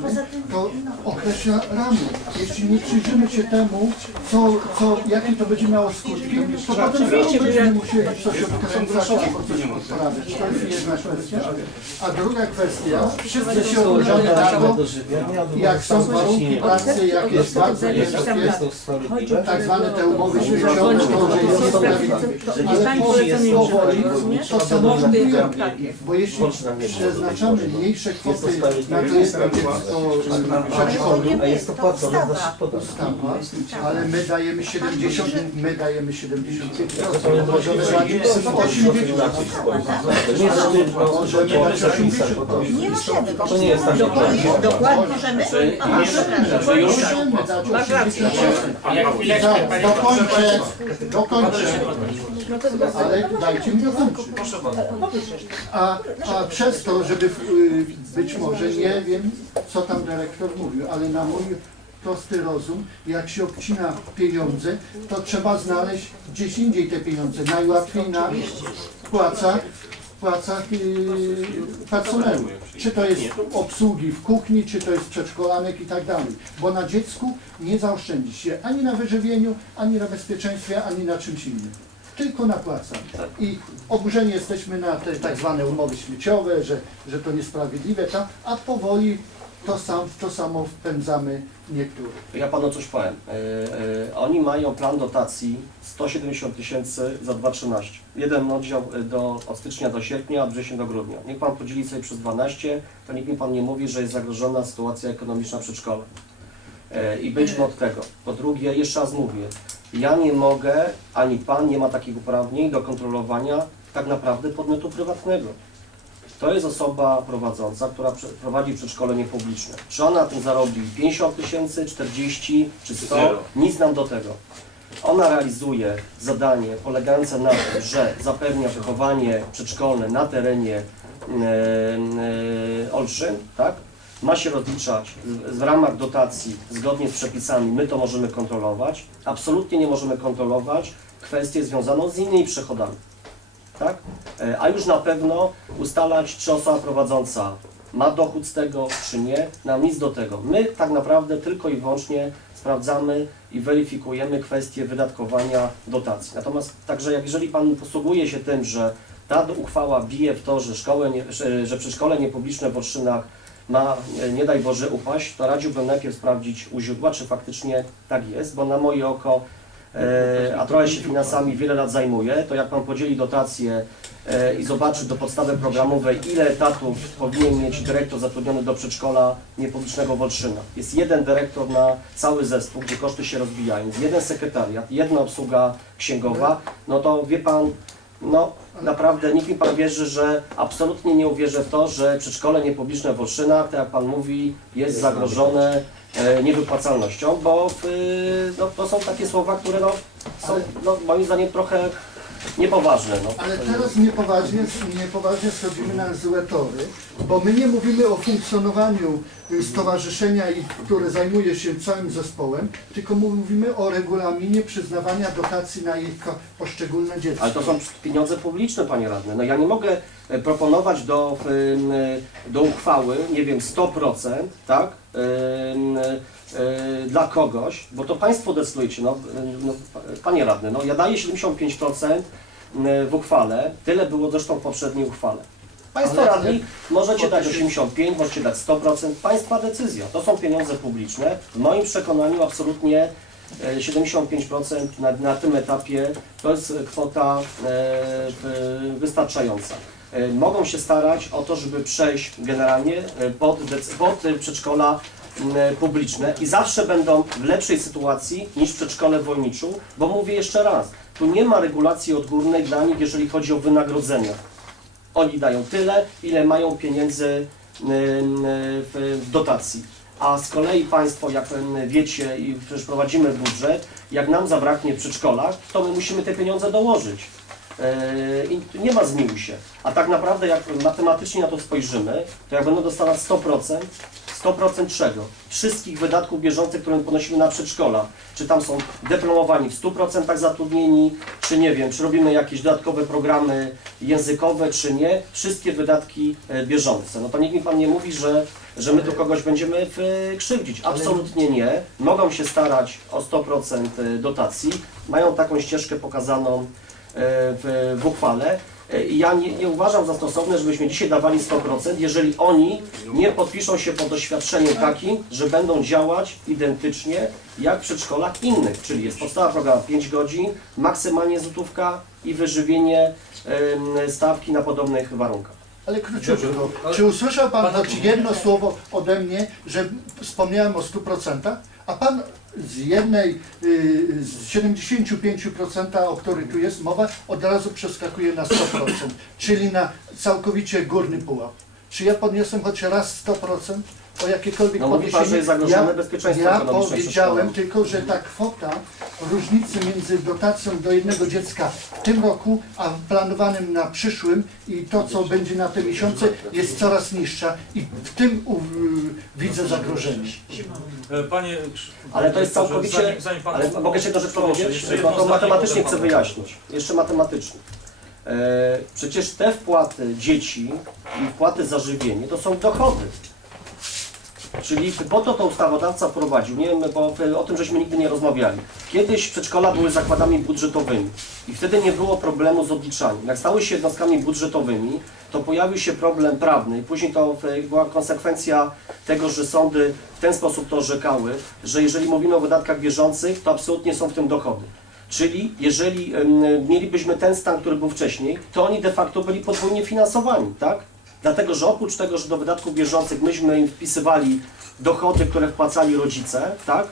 mamy, to określa ramy. Jeśli nie przyjrzymy się temu, co, co, jakie to będzie miało skutki, to potem znowu będziemy musieli coś odkręcać albo coś poprawiać. To jest jedna kwestia. A druga kwestia, wszyscy się oburzamy na to, jak są warunki pracy, jak jest bardzo ciężkie, tak zwane te umowy śmieciowe, to, że jest. Ale po- powoli, to mówiłem, bo jeśli przeznaczamy mniejsze kwoty na to jest A jest to płacone z naszych podatków. ustawa, ale my dajemy 70, my dajemy 75%, możemy dać 80%. Możemy dać 80%. Nie możemy, bo To nie jest tak. dokładnie, dokładnie możemy. Aha, przepraszam. Możemy dać 80%. A jak chwileczkę, Tak, dokończę, dokończę, ale dajcie mi dokończyć. A, a przez to, żeby y, być może, nie wiem, co tam dyrektor mówił, ale na mój prosty rozum, jak się obcina pieniądze, to trzeba znaleźć gdzieś indziej te pieniądze. Najłatwiej na płacach, płacach yy, personelu. Czy to jest obsługi w kuchni, czy to jest przedszkolanek i tak dalej. Bo na dziecku nie zaoszczędzi się ani na wyżywieniu, ani na bezpieczeństwie, ani na czymś innym. Tylko na płacach. I oburzeni jesteśmy na te tak zwane umowy śmieciowe, że, że to niesprawiedliwe, tam, a powoli to, sam, to samo wpędzamy niektórych. Ja panu coś powiem. E, e, oni mają plan dotacji 170 tysięcy za 2,13. Jeden oddział e, do, od stycznia do sierpnia, od września do grudnia. Niech pan podzieli sobie przez 12, to nikt mi pan nie mówi, że jest zagrożona sytuacja ekonomiczna przedszkola. I byliśmy od tego. Po drugie, jeszcze raz mówię, ja nie mogę, ani pan nie ma takich uprawnień do kontrolowania tak naprawdę podmiotu prywatnego. To jest osoba prowadząca, która prowadzi przedszkolenie publiczne. Czy ona na tym zarobi 50 tysięcy, 40 czy 100? Nic nam do tego. Ona realizuje zadanie polegające na tym, że zapewnia wychowanie przedszkolne na terenie e, e, Olszyn, tak? Ma się rozliczać w, ramach dotacji zgodnie z przepisami, my to możemy kontrolować. Absolutnie nie możemy kontrolować kwestię związaną z innymi przychodami tak? E, A już na pewno ustalać, czy osoba prowadząca ma dochód z tego, czy nie, nam nic do tego. My tak naprawdę tylko i wyłącznie sprawdzamy i weryfikujemy kwestię wydatkowania dotacji. Natomiast także jak jeżeli Pan posługuje się tym, że ta uchwała bije w to, że, szkoły nie, że, przedszkole niepubliczne w Olszynach ma, e, nie daj Boże, upaść, to radziłbym najpierw sprawdzić u źródła, czy faktycznie tak jest, bo na moje oko e, a trochę się finansami wiele lat zajmuje, to jak Pan podzieli dotacje e, i zobaczy do podstawy programowej, ile etatów powinien mieć dyrektor zatrudniony do przedszkola niepublicznego w Olszynach. Jest jeden dyrektor na cały zespół, gdzie koszty się rozbijają, jeden sekretariat, jedna obsługa księgowa, no to wie Pan, no naprawdę nikt mi Pan wierzy, że absolutnie nie uwierzę w to, że przedszkole niepubliczne w Olszynach, tak jak Pan mówi, jest zagrożone e, niewypłacalnością, bo w, no, to są takie słowa, które no, są no, moim zdaniem trochę niepoważne. No. Ale teraz niepoważnie, niepoważnie schodzimy na złe tory, bo my nie mówimy o funkcjonowaniu y, stowarzyszenia, i- które zajmuje się całym zespołem, tylko mówimy o regulaminie przyznawania dotacji na ich ko- poszczególne dziecko. Ale to są pieniądze publiczne, Panie Radny. No ja nie mogę e, proponować do, e, do uchwały, nie wiem, 100%, tak, e, dla kogoś, bo to Państwo decydujecie, no, y, no, Panie Radny, no ja daję 75% w uchwale, tyle było zresztą w poprzedniej uchwale. Państwo Ale- radni możecie dać 85, możecie dać 100%, Państwa decyzja. To są pieniądze publiczne. W moim przekonaniu absolutnie e, 75% na, na tym etapie to jest kwota e, w- wystarczająca. E, Mogą się starać o to, żeby przejść generalnie e, pod, dec- pod e, przedszkola publiczne i zawsze będą w lepszej sytuacji niż w przedszkole w bo mówię jeszcze raz, tu nie ma regulacji odgórnej dla nich, jeżeli chodzi o wynagrodzenia. Oni dają tyle, ile mają pieniędzy w dotacji. A z kolei Państwo, jak wiecie i przecież prowadzimy budżet, jak nam zabraknie w przedszkolach, to my musimy te pieniądze dołożyć. Yy, I nie ma zmiłuj się. A tak naprawdę jak matematycznie na to spojrzymy, to jak będą dostawać 100%, 100% czego? Wszystkich wydatków bieżących, które my ponosimy na przedszkola. Czy tam są dyplomowani w 100% zatrudnieni, czy nie wiem, czy robimy jakieś dodatkowe programy językowe, czy nie. Wszystkie wydatki e, bieżące. No to nikt mi Pan nie mówi, że, że my tu kogoś będziemy e, krzywdzić. Absolutnie nie. Mogą się starać o 100% dotacji. Mają taką ścieżkę pokazaną e, w, w uchwale. E, Ja nie, nie uważam za stosowne, żebyśmy dzisiaj dawali 100%, jeżeli oni nie podpiszą się pod oświadczeniem takim, że będą działać identycznie jak w przedszkolach innych, czyli jest podstawa program 5 godzin, maksymalnie złotówka i wyżywienie stawki na podobnych warunkach. Ale króciutko, czy usłyszał Pan choć jedno słowo ode mnie, że wspomniałem o 100%, a Pan z jednej, y, z 75%, o których tu jest mowa, od razu przeskakuje na 100%, czyli na całkowicie górny pułap. Czy ja podniosłem choć raz 100%? O jakiekolwiek No mówi Pan, że jest zagrożone bezpieczeństwo ja ekonomiczne powiedziałem przedszkola. tylko, że ta kwota różnicy między dotacją do jednego dziecka w tym roku, a planowanym na przyszłym i to, co będzie na te miesiące, jest coraz niższa i w tym u, widzę zagrożenie. E, Panie, Ale to jest Zanim- całkowicie, zanim pan- ale mogę się jedną rzecz Proszę, powiedzieć? jeszcze To, jedno to zdanie, matematycznie potem chcę pan. wyjaśnić. Jeszcze matematycznie. E, przecież te wpłaty dzieci i wpłaty za żywienie to są dochody. Czyli po to to ustawodawca wprowadził, nie bo o tym żeśmy nigdy nie rozmawiali. Kiedyś przedszkola były zakładami budżetowymi i wtedy nie było problemu z obliczaniem. Jak stały się jednostkami budżetowymi, to pojawił się problem prawny później to e, była konsekwencja tego, że sądy w ten sposób to orzekały, że jeżeli mówimy o wydatkach bieżących, to absolutnie są w tym dochody. Czyli jeżeli mielibyśmy ten stan, który był wcześniej, to oni de facto byli podwójnie finansowani, tak? Dlatego, że oprócz tego, że do wydatków bieżących myśmy im wpisywali dochody, które wpłacali rodzice, tak?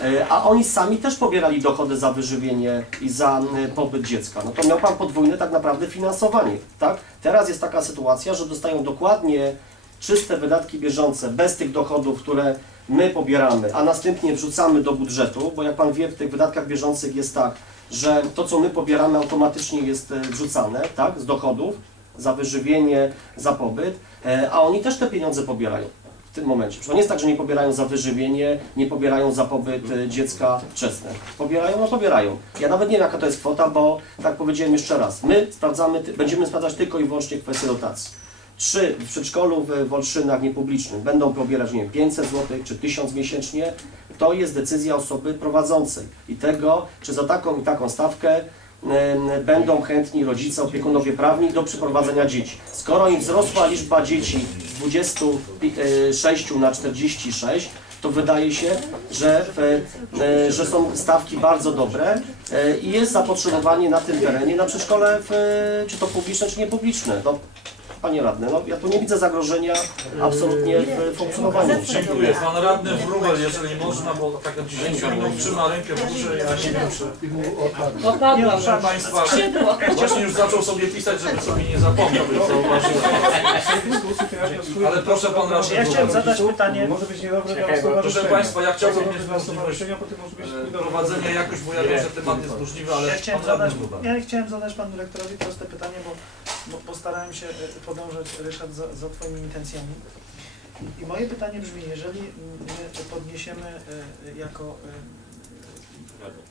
E, A oni sami też pobierali dochody za wyżywienie i za m, pobyt dziecka. No to miał Pan podwójne tak naprawdę finansowanie, tak? Teraz jest taka sytuacja, że dostają dokładnie czyste wydatki bieżące bez tych dochodów, które my pobieramy, a następnie wrzucamy do budżetu, bo jak Pan wie, w tych wydatkach bieżących jest tak, że to, co my pobieramy, automatycznie jest e, wrzucane, tak, z dochodów, za wyżywienie, za pobyt, e, a oni też te pieniądze pobierają w tym momencie. To nie jest tak, że nie pobierają za wyżywienie, nie pobierają za pobyt e, dziecka wczesne. Pobierają, no pobierają. Ja nawet nie wiem, jaka to jest kwota, bo tak powiedziałem jeszcze raz, my sprawdzamy, będziemy sprawdzać tylko i wyłącznie kwestię dotacji. Czy w przedszkolu w Wolszynach niepublicznym będą pobierać, nie wiem, 500 zł czy 1000 miesięcznie, to jest decyzja osoby prowadzącej i tego, czy za taką i taką stawkę będą chętni rodzice, opiekunowie prawni do przyprowadzenia dzieci. Skoro im wzrosła liczba dzieci z 26 na 46, to wydaje się, że, e, że są stawki bardzo dobre i jest zapotrzebowanie na tym terenie na przedszkole, w, czy to publiczne, czy niepubliczne. No, Panie radny, no, ja tu nie widzę zagrożenia absolutnie w funkcjonowaniu. Dziękuję. Pan radny Wróbel, jeżeli można, bo tak od 10 minut trzyma rękę w górze, ja nie wiem czy... I mu opadł. Nie, proszę Państwa, właśnie już zaczął sobie pisać, żeby sobie nie zapomniał, więc zauważyłem. Ale proszę Pan radny Ja chciałem zadać pytanie, może być niedobre dla Proszę. Państwa, ja chciałbym mieć możliwość e, prowadzenia jakoś, bo ja wiem, że temat jest burzliwy, ale Ja chciałem Pan radny zadać, Wróbel. ja chciałem zadać panu dyrektorowi proste pytanie, bo postarałem się e, podążać, Ryszard, za, za twoimi intencjami. I moje pytanie brzmi, jeżeli my podniesiemy e, jako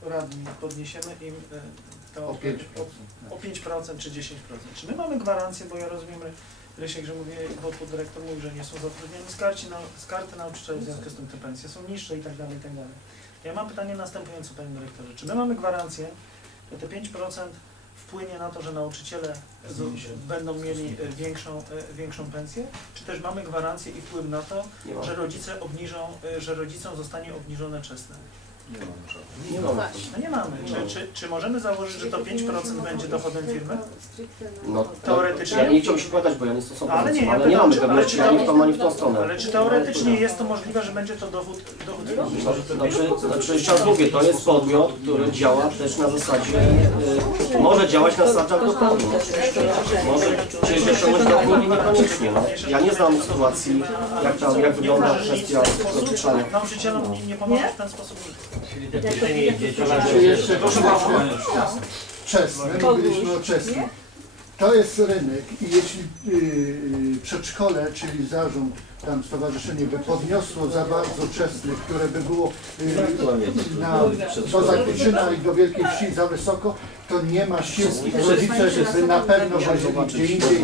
e, radni, podniesiemy im to O 5%. o, o 5% czy 10%, czy my mamy gwarancję, bo ja rozumiem Rysiek, że mówi, bo dyrektor mówi, że nie są zatrudnieni z, karci, na, z karty nauczyciela, w związku z tym te pensje są niższe i tak dalej, i tak dalej. Ja mam pytanie następujące, panie dyrektorze. Czy my mamy gwarancję, że te 5% wpłynie na to, że nauczyciele będą mieli większą, e, większą pensję? Czy też mamy gwarancję i wpływ na to, że rodzice obniżą, e, że rodzicom zostanie obniżone czesne? Nie ma. No nie mamy. Czy, czy, czy możemy założyć, że to 5% będzie dochodem firmy? No, Teoretycznie. Ja nie chciałbym się pogadać, bo ja nie stosuję Ale nie, ja ale nie pytam, mamy czy- pewności ale ani czy w to- tą, ani w tą stronę. Ale czy teoretycznie jest to możliwe, że będzie to dochód, dochód firmy? Znaczy, znaczy, jeszcze raz mówię, to jest podmiot, który działa też na zasadzie, y, może działać na zasadach dochodu. Może chcieć osiągnąć dochód i niekoniecznie. No. Ja nie znam sytuacji, jak, tam, jak wygląda kwestia rozliczania. Nauczycielom nie, nie pomoże w ten sposób Czy jeszcze Proszę bardzo, wczesny, mówiliśmy o wczesnym. To jest rynek i jeśli yy, przedszkole, czyli zarząd tam stowarzyszenie by podniosło za bardzo Czesny, które by było y, na, do Zakryczyna i do Wielkiej Wsi za wysoko, to nie ma sił rodzice by na pewno wozili gdzie indziej.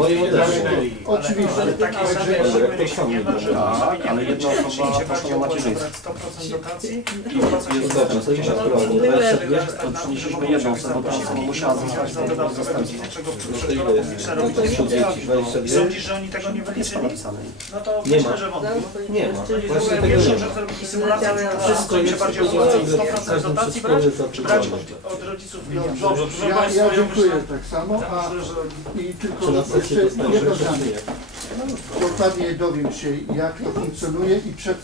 Oczywiście, Takie także mieliśmy jedna, że Tak, ale jedna osoba poszła na macierzyństwo. brać 100% dotacji i się Jest dobrze, to jest akurat. To przynieśliśmy jedną osobę, która musiała zostać zastępstwo. pieniądze, czego publiczne nie. 22. I sądzisz, że oni tego nie wyliczyli? napisane. No to Nie myślę, ma. że wątpię. Nie ma. Czyli Właśnie tego pierwszą, nie że ma. zrobili symulację, Wszystko jest bardziej w 100% każdym dotacji brać, czy od, od rodziców Dobrze, ja, ja dziękuję tak samo, a i tylko jeszcze dostaniesz jedno zdanie. nie? Dokładnie dowiem się, jak to funkcjonuje i przed,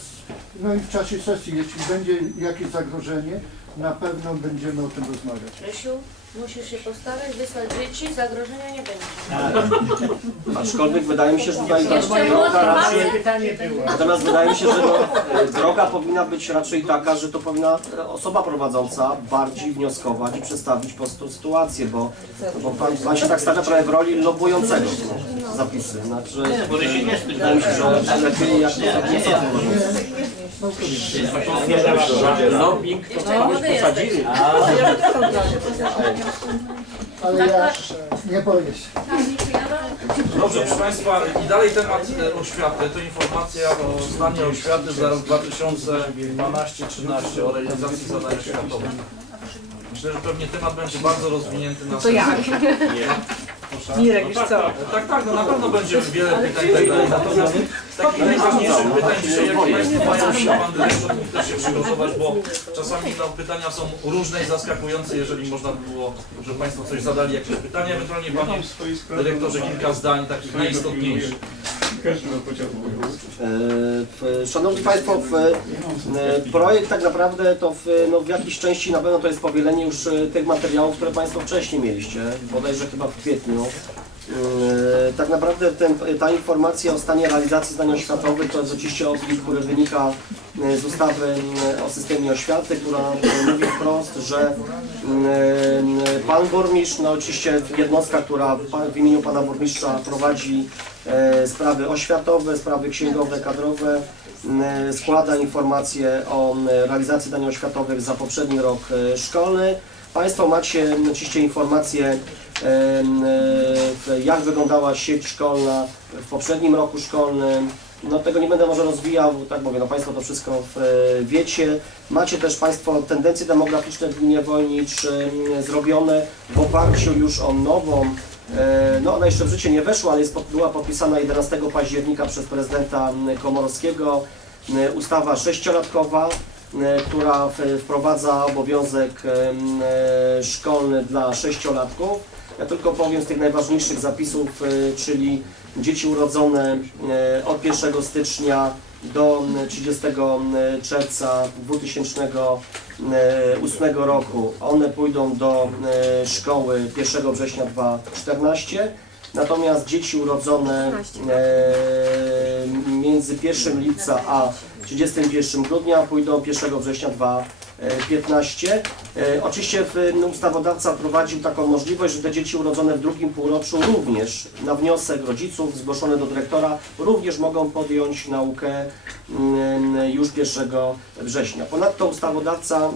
no i w czasie sesji, jeśli będzie jakieś zagrożenie, na pewno będziemy o tym rozmawiać. Rysiu, musisz się postarać, wysłać dzieci, zagrożenia nie będzie. Aczkolwiek wydaje mi się, że tutaj Jeszcze młody facet? pytanie było. Natomiast wydaje mi się, że no, e, droga powinna być raczej taka, że to powinna e, osoba prowadząca bardziej wnioskować i przedstawić po prostu sytuację, bo, bo pan, pan się tak stawia trochę w roli lobującego no, zapisy. Znaczy, wydaje mi się, że lepiej jak to jak nie Lobbying Jeszcze młody jesteś. Ale ja nie boję się. Dobrze, proszę Państwa, i dalej temat e, oświaty. To informacja o stanie oświaty za rok 2012-13 o realizacji zadań oświatowych. Myślę, że pewnie temat będzie bardzo rozwinięty na To jak? Mirek, już tak, co? tak, tak, tak, no na pewno będzie wiele pytań tak dalej. Natomiast z takich najważniejszych pytań dzisiaj, jakie Państwo mają, Dyrektor mógł też się przygotować, bo czasami no, pytania są różne i zaskakujące, jeżeli można by było, żeby Państwo coś zadali, jakieś pytania, ewentualnie Panie Dyrektorze kilka zdań takich najistotniejszych. Szanowni Państwo, w, e, projekt tak naprawdę to w, no, w jakiejś części na pewno to jest powielenie już e, tych materiałów, które Państwo wcześniej mieliście, bodajże chyba w kwietniu. E, Tak naprawdę ten, ta informacja o stanie realizacji zdań oświatowych to jest oczywiście odbiór, który wynika e, z ustawy e, o systemie oświaty, która e, mówi wprost, że e, Pan Burmistrz, no oczywiście jednostka, która w imieniu Pana Burmistrza prowadzi sprawy oświatowe, sprawy księgowe, kadrowe, składa informacje o realizacji zadań oświatowych za poprzedni rok szkolny. Państwo macie oczywiście informacje, jak wyglądała sieć szkolna w poprzednim roku szkolnym. No tego nie będę może rozwijał, tak mówię, no Państwo to wszystko e, wiecie. Macie też Państwo tendencje demograficzne w gminie Wojnicz zrobione w oparciu już o nową E, No, ona jeszcze w życie nie weszła, ale jest, była podpisana 11 października przez prezydenta Komorowskiego ustawa sześciolatkowa, która wprowadza obowiązek e, szkolny dla sześciolatków. Ja tylko powiem z tych najważniejszych zapisów, e, czyli dzieci urodzone e, od 1 stycznia do 30 czerwca 2008 e, roku, one pójdą do szkoły 1 września 2014. Natomiast dzieci urodzone między 1 lipca a 31 grudnia pójdą 1 września 2014. 15. E, oczywiście no, ustawodawca wprowadził taką możliwość, że te dzieci urodzone w drugim półroczu również na wniosek rodziców zgłoszone do dyrektora również mogą podjąć naukę mm, już 1 września. Ponadto ustawodawca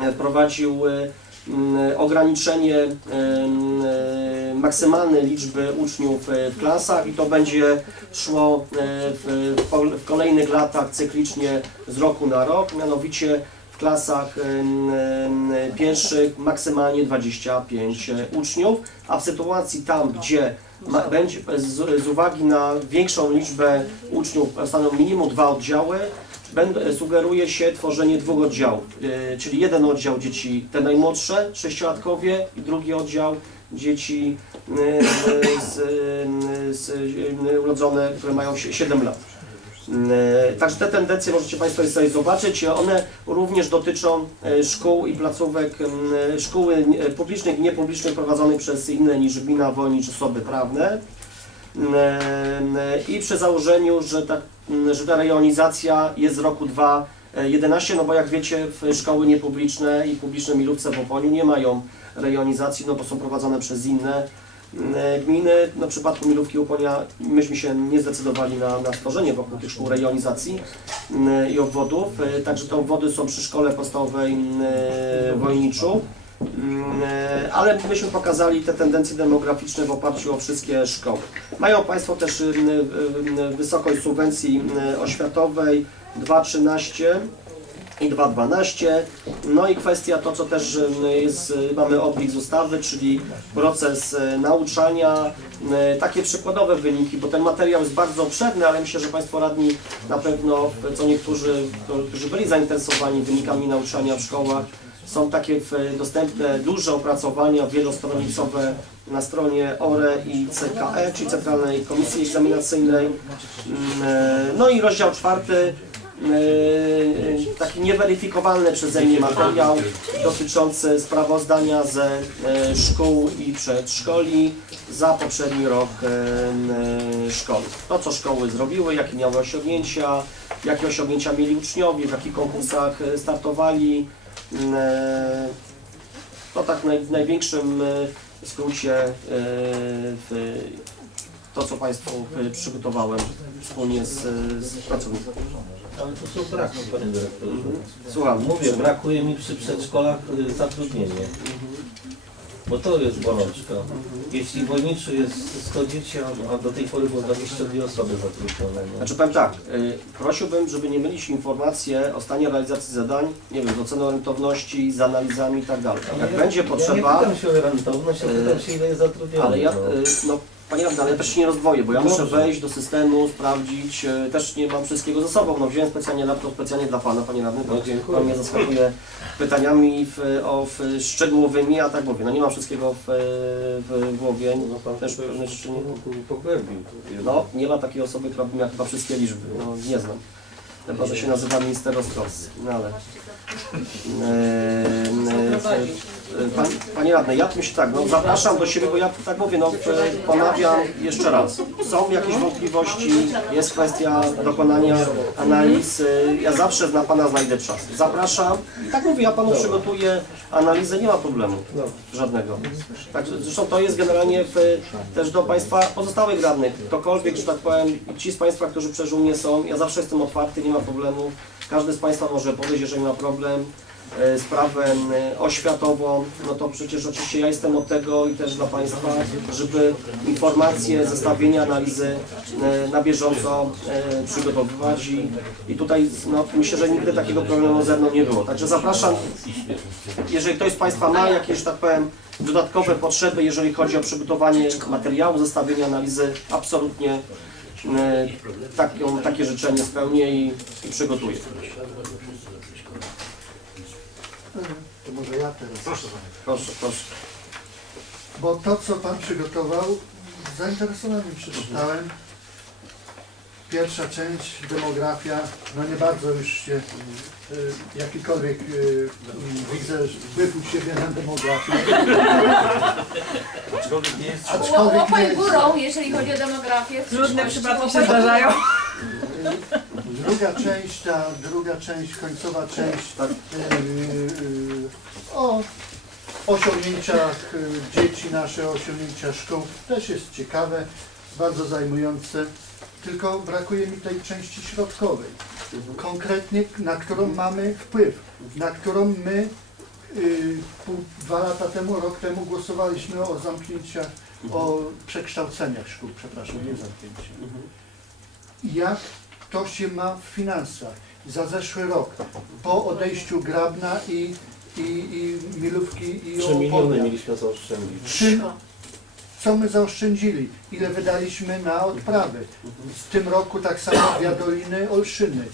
e, wprowadził e, mm, ograniczenie mm, maksymalnej liczby uczniów w klasach i to będzie szło w kolejnych latach cyklicznie z roku na rok, mianowicie klasach pierwszych maksymalnie 25 uczniów, a w sytuacji tam, gdzie ma, będzie, z, z uwagi na większą liczbę uczniów staną minimum dwa oddziały, Sugeruje się tworzenie dwóch oddziałów, yy, czyli jeden oddział dzieci, te najmłodsze, sześciolatkowie i drugi oddział dzieci yy, z, z, urodzone, które mają sie- 7 lat. Yy, Także te tendencje możecie Państwo sobie zobaczyć. One również dotyczą yy, szkół i placówek, szkoły nie- publicznych i niepublicznych prowadzonych przez inne niż gmina, wolnicz osoby prawne. I przy założeniu, że ta, że ta rejonizacja jest z roku 2011, no bo jak wiecie, szkoły niepubliczne i publiczne milówce w Oponiu nie mają rejonizacji, no bo są prowadzone przez inne E, Gminy, no w przypadku Milówki Uponia, myśmy się nie zdecydowali na, na stworzenie wokół tych szkół rejonizacji e, i obwodów, E, także te obwody są przy szkole podstawowej e, w Wojniczu. Mm, e, Ale myśmy pokazali te tendencje demograficzne w oparciu o wszystkie szkoły. Mają Państwo też wysokość subwencji oświatowej 2,13 i 2,12. No i kwestia to, co też jest, y, mamy oblik z ustawy, czyli proces y, nauczania, y, takie przykładowe wyniki, bo ten materiał jest bardzo obszerny, ale myślę, że Państwo radni na pewno, co niektórzy, którzy byli zainteresowani wynikami nauczania w szkołach, są takie dostępne duże opracowania wielostronicowe na stronie ORE i CKE, czyli Centralnej Komisji Egzaminacyjnej. Mm, e, No i rozdział czwarty, e, taki nieweryfikowalny przeze mnie materiał dotyczący sprawozdania ze e, szkół i przedszkoli za poprzedni rok e, e, szkoły. To, co szkoły zrobiły, jakie miały osiągnięcia, jakie osiągnięcia mieli uczniowie, w jakich konkursach startowali. To tak w największym skrócie to, co Państwu przygotowałem wspólnie z, z pracownikami. Ale to są braki, panie dyrektorze. Słucham. Mówię, brakuje mi przy przedszkolach y, zatrudnienie. Bo to jest bolączka. Jeśli w Wojniczu jest 100 dzieci, a- a do tej pory było 22 osoby zatrudnione. No. Znaczy powiem tak, y, prosiłbym, żeby nie mylić informacje o stanie realizacji zadań, nie wiem, z oceną rentowności, z analizami i tak dalej. Jak Ja- będzie Ja potrzeba, nie pytam się o rentowność, ja pytam się ile jest zatrudnione. ale ja, no. y, no Panie Radny, ale ja też się nie rozdwoję, bo ja muszę wejść do systemu, sprawdzić, y, też nie mam wszystkiego ze sobą, no wziąłem specjalnie laptop, specjalnie dla Pana, Panie Radny, bo No, dziękuję. Pan mnie zaskakuje pytaniami w, o, w szczegółowymi, a tak mówię, no nie mam wszystkiego w, w głowie, No pan też też pewne rzeczy nie, pogłębił. no nie ma takiej osoby, która by miała chyba wszystkie liczby, no nie znam. Chyba, że się nazywa minister Ostrowski, no ale... Eee, e, Pan, panie radny, ja myślę tak, no zapraszam do siebie, bo ja tak mówię, no e, ponawiam jeszcze raz. Są jakieś wątpliwości, jest kwestia dokonania analiz. e, Ja zawsze na Pana znajdę czas. Zapraszam. Tak mówię, ja Panu przygotuję analizę, nie ma problemu żadnego. Tak, zresztą to jest generalnie w, też do Państwa pozostałych radnych. Ktokolwiek, że tak powiem, ci z Państwa, którzy przy mnie są, ja zawsze jestem otwarty, nie ma problemu. Każdy z Państwa może podejść, jeżeli ma problem sprawę e, oświatową, no to przecież oczywiście ja jestem od tego i też dla Państwa, żeby informacje, zestawienia, analizy e, na bieżąco e, przygotowywać i, i tutaj no, myślę, że nigdy takiego problemu ze mną nie było. Także zapraszam, jeżeli ktoś z Państwa ma jakieś, tak powiem, dodatkowe potrzeby, jeżeli chodzi o przygotowanie materiału, zestawienia analizy, absolutnie e, takie życzenie spełnię i, i przygotuję. To może ja teraz. Proszę Panie. Proszę, proszę. Bo to, co Pan przygotował, z zainteresowaniem przeczytałem. Pierwsza część, demografia, no nie bardzo już się y, jakikolwiek y, widzę że wpływ u siebie na demografię. Aczkolwiek nie jest Aczkolwiek nie Łopaj jest. górą, jeżeli chodzi o demografię. Trudne przypadki się górą. Druga część, ta druga część, końcowa część yy, o osiągnięciach yy, dzieci, nasze osiągnięcia szkół też jest ciekawe, bardzo zajmujące, tylko brakuje mi tej części środkowej, konkretnie na którą mamy wpływ, na którą my pół, dwa lata temu, rok temu głosowaliśmy o zamknięciach, o przekształceniach szkół, przepraszam, nie zamknięciach. Jak to się ma w finansach. Za zeszły rok, po odejściu Grabna i, i, i Milówki i 3 miliony Opolia. mieliśmy zaoszczędzić. Czym, co my zaoszczędzili? Ile wydaliśmy na odprawy? W tym roku tak samo Wiadoliny, Olszyny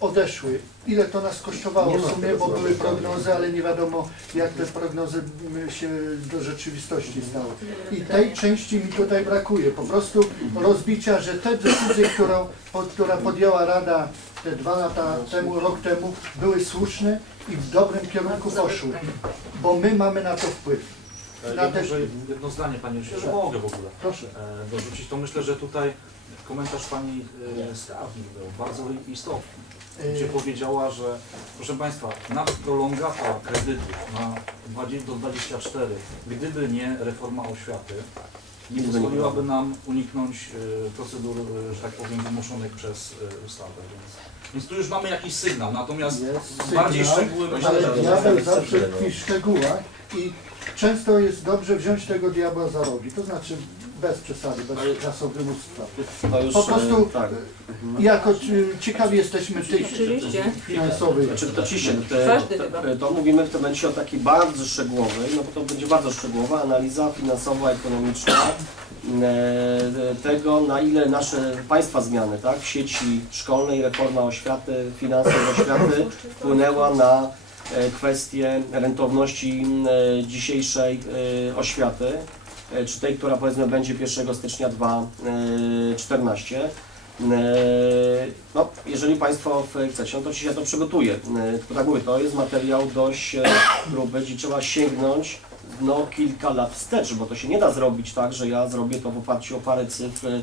odeszły. Ile to nas kosztowało w sumie, bo były prognozy, ale nie wiadomo jak te prognozy mm, się do rzeczywistości stały. I tej części mi tutaj brakuje. Po prostu rozbicia, że te decyzje, którą, która podjęła Rada te dwa lata temu, rok temu, były słuszne i w dobrym kierunku poszły. Bo my mamy na to wpływ. E, Na te- może jedno zdanie Panie Jeśli mogę w ogóle Proszę. e, dorzucić, to myślę, że tutaj komentarz Pani e, Skarbnik był bardzo istotny. Y, gdzie powiedziała, że proszę Państwa, nawet prolongata kredytów na 20, do 24, gdyby nie reforma oświaty, nie pozwoliłaby nam uniknąć y, procedur, y, że tak powiem, wymuszonych przez y, ustawę. Więc, więc tu już mamy jakiś sygnał, natomiast Jest bardziej sygnał, szczegóły myślę, Ale że diabeł jest zawsze tkwi w szczegółach i często jest dobrze wziąć tego diabła za rogi, to znaczy bez przesady, bez czasowymóstwa. To już, Po prostu e, tak. jako y, ciekawi jesteśmy tych Oczywiście. finansowych. Znaczy, to oczywiście, te, Każdy to, chyba. to mówimy w tym momencie o takiej bardzo szczegółowej, no bo to będzie bardzo szczegółowa analiza finansowa, ekonomiczna e, tego, na ile nasze państwa zmiany, tak, w sieci szkolnej, reforma oświaty, finanse oświaty wpłynęła na e, kwestię rentowności e, dzisiejszej e, oświaty, e, czy tej, która powiedzmy będzie 1 stycznia 2014. No, jeżeli Państwo chcecie, no to się to przygotuje. E, tak to jest materiał dość e, gruby, gdzie trzeba sięgnąć no, kilka lat wstecz, bo to się nie da zrobić tak, że ja zrobię to w oparciu o parę cyfr, e,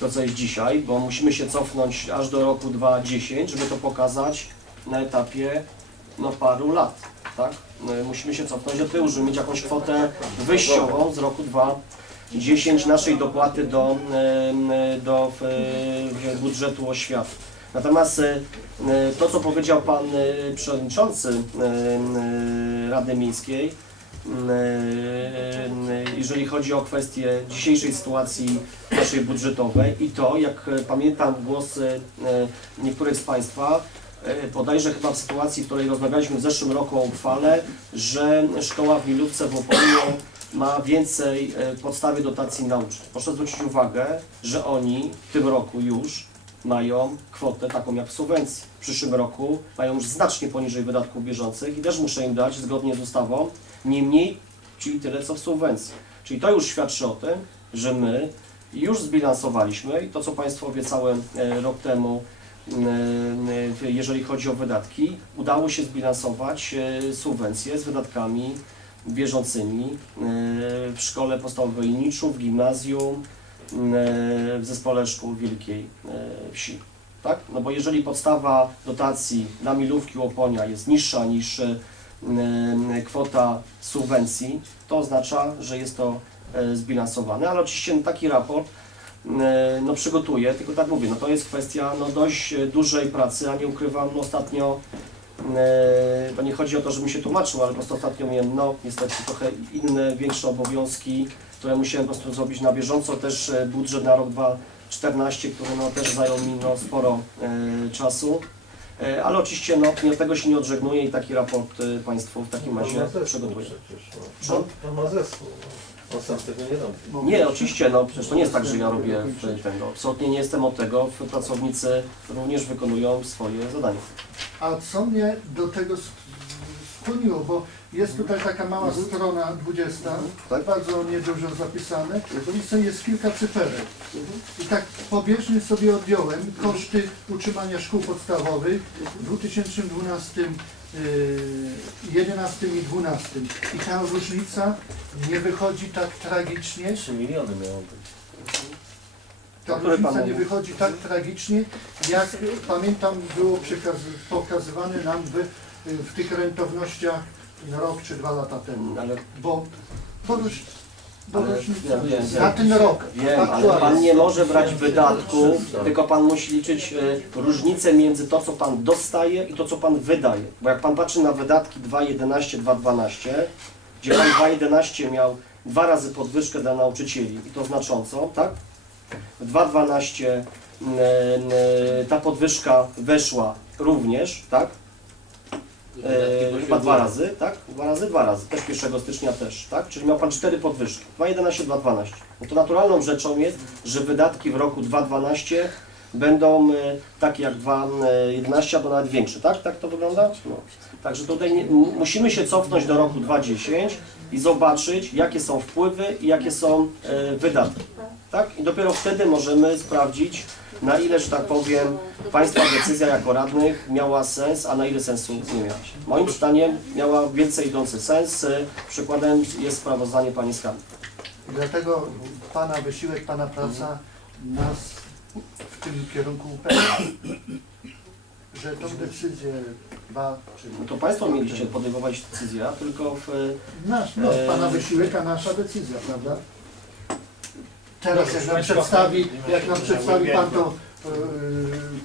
to co jest dzisiaj, bo musimy się cofnąć aż do roku 2010, żeby to pokazać na etapie no, paru lat, tak? E, Musimy się cofnąć do tyłu, żeby mieć jakąś kwotę wyjściową z roku 2010 naszej dopłaty do, do budżetu oświaty. Natomiast to, co powiedział Pan e, Przewodniczący e, Rady Miejskiej, e, jeżeli chodzi o kwestię dzisiejszej sytuacji naszej budżetowej i to, jak pamiętam głosy niektórych z Państwa, bodajże chyba w sytuacji, w której rozmawialiśmy w zeszłym roku o uchwale, że szkoła w Milówce w Opolu ma więcej e, podstawy dotacji naucznej. Proszę zwrócić uwagę, że oni w tym roku już mają kwotę taką jak w subwencji. W przyszłym roku mają już znacznie poniżej wydatków bieżących i też muszę im dać zgodnie z ustawą nie mniej, czyli tyle co w subwencji. Czyli to już świadczy o tym, że my już zbilansowaliśmy i to co Państwu obiecałem e, rok temu, e, e, jeżeli chodzi o wydatki, udało się zbilansować e, subwencje z wydatkami bieżącymi e, w szkole podstawowej Niczów, w gimnazjum, w zespole szkół Wielkiej e, Wsi. Tak? No bo jeżeli podstawa dotacji na milówki Łoponia jest niższa niż e, e, kwota subwencji, to oznacza, że jest to e, zbilansowane, ale oczywiście taki raport e, no, przygotuję, tylko tak mówię, no to jest kwestia no, dość e, dużej pracy, a nie ukrywam, no, ostatnio e, to nie chodzi o to, żebym się tłumaczył, ale po prostu ostatnio miałem no, niestety trochę inne, większe obowiązki, które musiałem po prostu zrobić na bieżąco, też e, budżet na rok 2014, który no, też zajął mi no, sporo e, czasu. E, Ale oczywiście no, nie od tego się nie odżegnuję i taki raport e, Państwu w takim razie przygotuję. Co? To ma zespół. On sam tego nie robi. Nie, oczywiście, no przecież to nie jest tak, że ja robię w- tego. Absolutnie nie jestem od tego. Pracownicy również wykonują swoje zadania. A co mnie do tego sk- skłoniło, bo jest tutaj taka mała strona 20, Tak. bardzo niedużo zapisane i są- jest kilka cyferek. I tak pobieżnie sobie odjąłem koszty utrzymania szkół podstawowych w 2012, yy, 11 i 12. I ta różnica nie wychodzi tak tragicznie, 3 miliony miało być. ta które różnica nie wychodzi tak tragicznie, jak pamiętam było przekaz, pokazywane nam w, w tych rentownościach rok czy dwa lata temu. Ale Bo, bo, róż, Ale różnica ja wiem, na ten rok wiem, ale aktualnie. Pan nie może brać wydatków, tylko Pan musi liczyć e, różnicę między to, co Pan dostaje i to, co Pan wydaje. Bo jak Pan patrzy na wydatki 2.11, 2.12, gdzie Pan 2.11 miał dwa razy podwyżkę dla nauczycieli i to znacząco, tak? W 2.12 mm, e, ta podwyżka weszła również, tak? E, chyba dwa razy, tak? Dwa razy, dwa razy. Też 1 stycznia też, tak? Czyli miał Pan cztery podwyżki. 2,11, 2,12. No to naturalną rzeczą jest, że wydatki w roku 2,12 będą e, takie jak 2,11 albo nawet większe, tak? Tak to wygląda? No. Także tutaj nie, musimy się cofnąć do roku 2,10 i zobaczyć, jakie są wpływy i jakie są e, wydatki. Tak? I dopiero wtedy możemy sprawdzić, na ile, że tak powiem, Państwa decyzja jako radnych miała sens, a na ile sensu nie miała. Moim zdaniem miała więcej idący sens. Przykładem jest sprawozdanie Pani Skarbnik. I Dlatego Pana wysiłek, Pana praca nas w tym kierunku upewnia. że tą decyzję dwa czy No to Państwo mieliście podejmować decyzję, a tylko w, nasz, no, Eee. pana wysiłek, a nasza decyzja, prawda? Teraz jak nam przedstawi, jak nam przedstawi pan to, yy,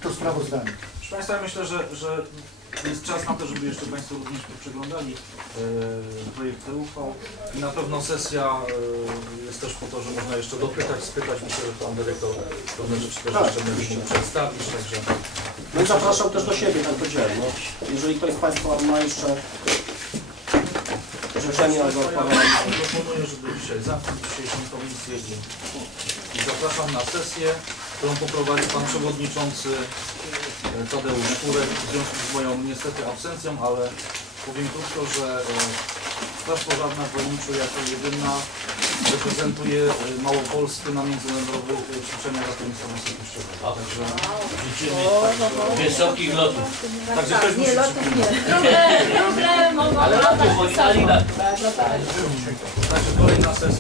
to sprawozdanie. Proszę Państwa, ja myślę, że, że jest czas na to, żeby jeszcze Państwo również przeglądali e, projekty uchwał. I na pewno sesja e, jest też po to, że można jeszcze dopytać, spytać. Myślę, że Pan Dyrektor pewne rzeczy też Tak, jeszcze będzie mógł przedstawić, także No i zapraszam też do siebie, tak powiedziałem. No. Jeżeli ktoś z Państwa ma jeszcze Ja odpowiadania. proponuję, żeby dzisiaj zamknąć dzisiejszą komisję i zapraszam na sesję, którą poprowadzi Pan Przewodniczący e, Tadeusz Kurek w związku z moją niestety absencją, ale powiem krótko, że e, Straż Pożarna w Wolniczu jako jedyna reprezentuje e, Małopolskę na międzynarodowych ćwiczeniach ratownictwa wysokościowego. Także, Wysokich lotów. także też Nie, muszę lotów nie. Problem, problem, Ale lotów, mogą na Także kolejna sesja.